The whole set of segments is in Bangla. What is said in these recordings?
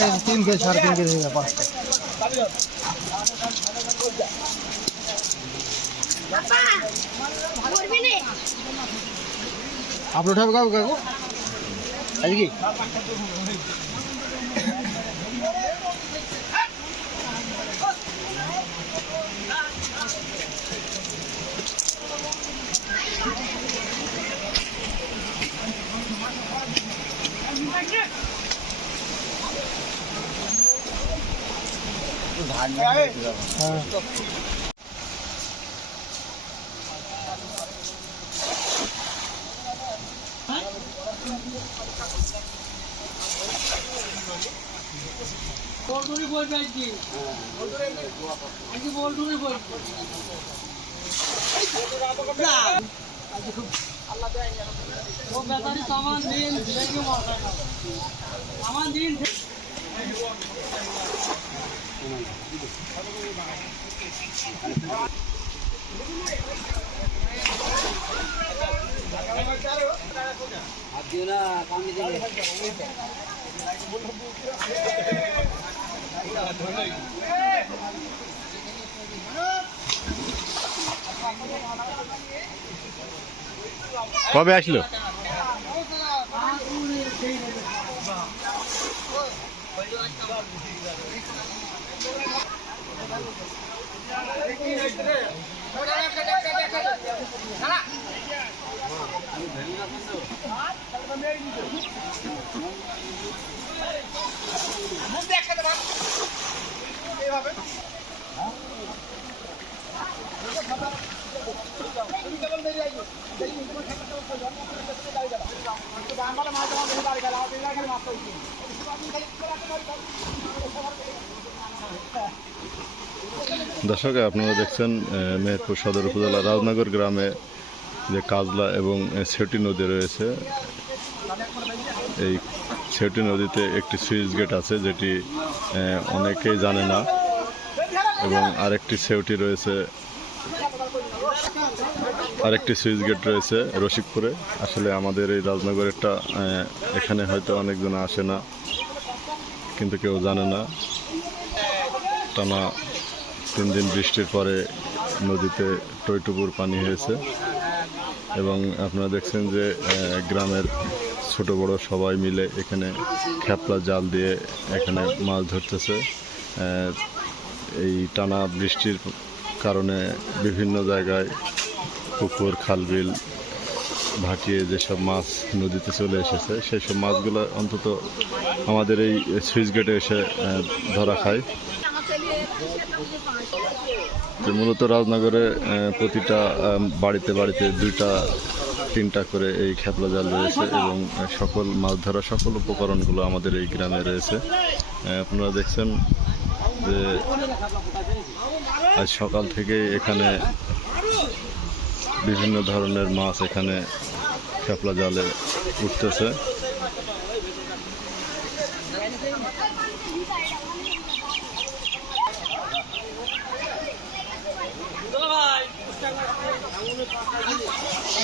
तीन के चार तीन के देगा पास आप लोग ठहर गए को आज की Yeah. বলটুরি বই পাইছি আজকে বলটুরি বই ও বেতারি সামান দিন দেখি মাথা সামান দিন কবে আসলো দর্শক, আপনারা দেখছেন মেহেরপুর সদর উপজেলা রাজনগর গ্রামে যে কাজলা এবং সেটি নদী রয়েছে। এই সেটি নদীতে একটি সুইচ গেট আছে, যেটি অনেকেই জানে না। এবং আরেকটি সেউটি রয়েছে, আরেকটি সুইচ গেট রয়েছে রসিকপুরে। আসলে আমাদের এই রাজনগরেরটা এখানে হয়তো অনেকজন আসে না, কিন্তু কেউ জানে না। টানা তিন দিন বৃষ্টির পরে নদীতে টইটুপুর পানি হয়েছে। এবং আপনারা দেখছেন যে গ্রামের ছোট বড় সবাই মিলে এখানে খেপলা জাল দিয়ে এখানে মাছ ধরতেছে। এই টানা বৃষ্টির কারণে বিভিন্ন জায়গায় পুকুর, খালবিল, ভাটিয়ে যেসব মাছ নদীতে চলে এসেছে সেই সব মাছগুলো অন্তত আমাদের এই সুইচ গেটে এসে ধরা খায়। মূলত রাজনগরে প্রতিটা বাড়িতে বাড়িতে দুইটা, তিনটা করে এই খেপলা জাল রয়েছে এবং সকল মাছ ধরা সকল উপকরণগুলো আমাদের এই গ্রামে রয়েছে। আপনারা দেখছেন যে আজ সকাল থেকে এখানে বিভিন্ন ধরনের মাছ এখানে খেপলা জালে উঠতেছে ভাই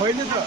হয়নি তো?